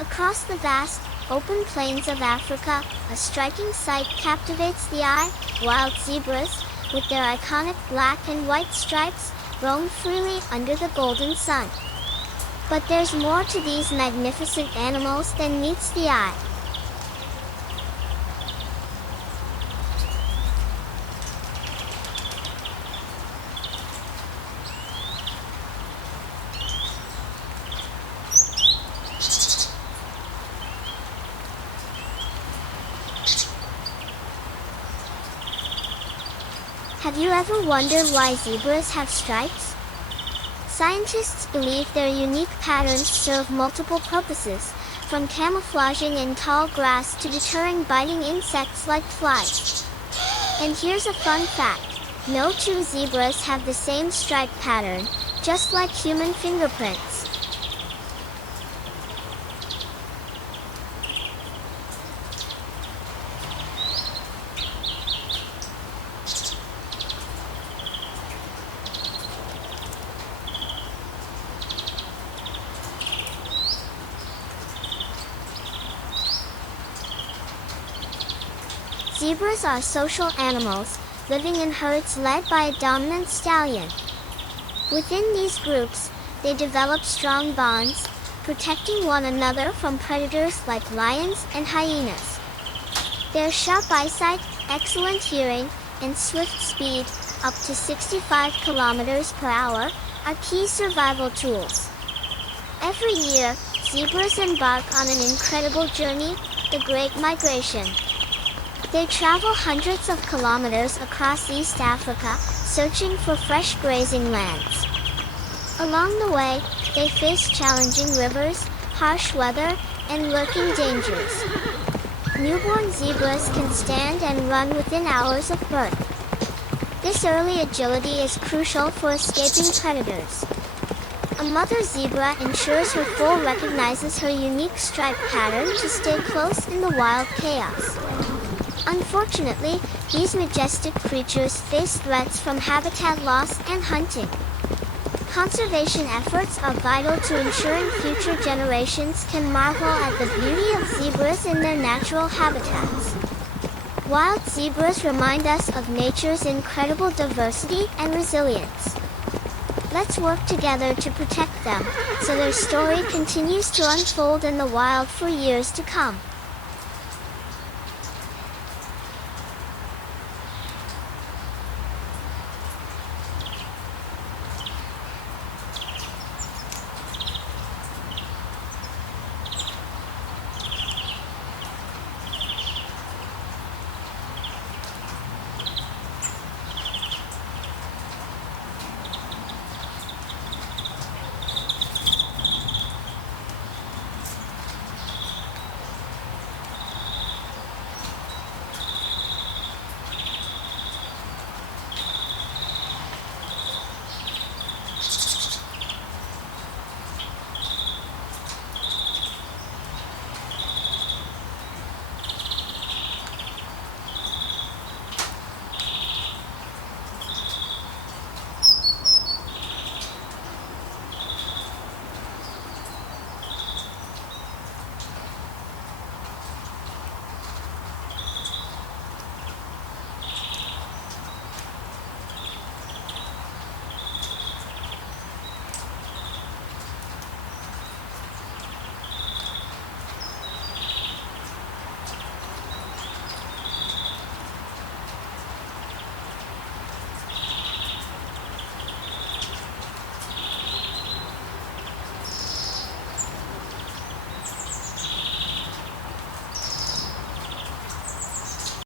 Across the vast, open plains of Africa, a striking sight captivates the eye. Wild zebras, with their iconic black and white stripes, roam freely under the golden sun. But there's more to these magnificent animals than meets the eye. Have you ever wondered why zebras have stripes? Scientists believe their unique patterns serve multiple purposes, from camouflaging in tall grass to deterring biting insects like flies. And here's a fun fact. No two zebras have the same stripe pattern, just like human fingerprints. Zebras are social animals, living in herds led by a dominant stallion. Within these groups, they develop strong bonds, protecting one another from predators like lions and hyenas. Their sharp eyesight, excellent hearing, and swift speed, up to 65 kilometers per hour, are key survival tools. Every year, zebras embark on an incredible journey, the Great Migration. They travel hundreds of kilometers across East Africa, searching for fresh grazing lands. Along the way, they face challenging rivers, harsh weather, and lurking dangers. Newborn zebras can stand and run within hours of birth. This early agility is crucial for escaping predators. A mother zebra ensures her foal recognizes her unique stripe pattern to stay close in the wild chaos. Unfortunately, these majestic creatures face threats from habitat loss and hunting. Conservation efforts are vital to ensuring future generations can marvel at the beauty of zebras in their natural habitats. Wild zebras remind us of nature's incredible diversity and resilience. Let's work together to protect them, so their story continues to unfold in the wild for years to come.